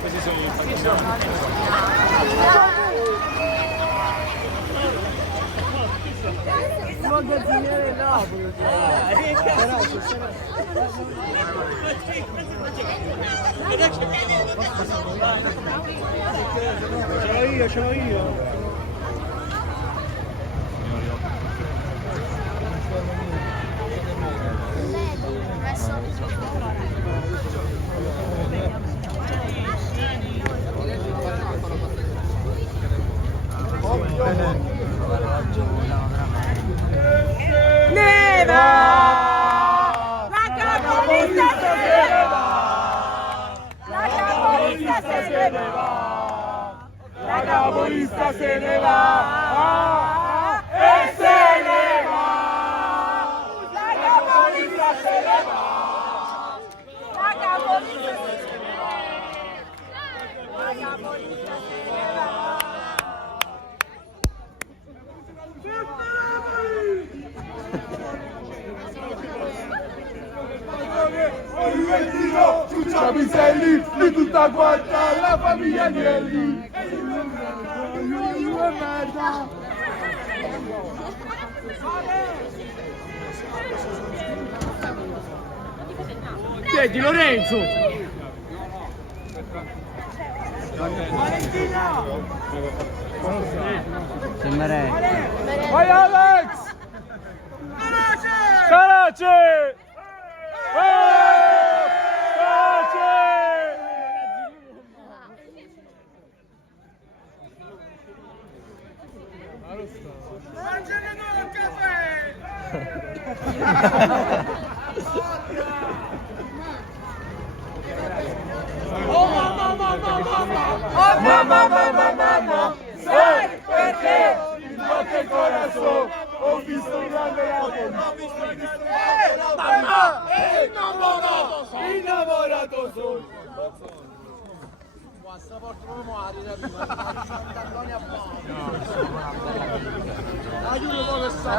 Questi sono gli infatti. Magazziniere Napoli. Ce l'ho io. Neva! La capolista se ne va! La capolista se ne va! La capolista se ne va! E se ne va! La capolista se ne va! La capolista se ne va! La capolista se ne va! Ciuccia Piselli, di tutta quanta la famiglia Agnelli. Chi è Di Lorenzo? Valentina! Vai Alex! Sarace! Mamma, sai perché il notte corazón ho visto un grande mamma, innamorato soy. Passaporto come muori, Sant'Antonio a Bari. Aiuto come sta?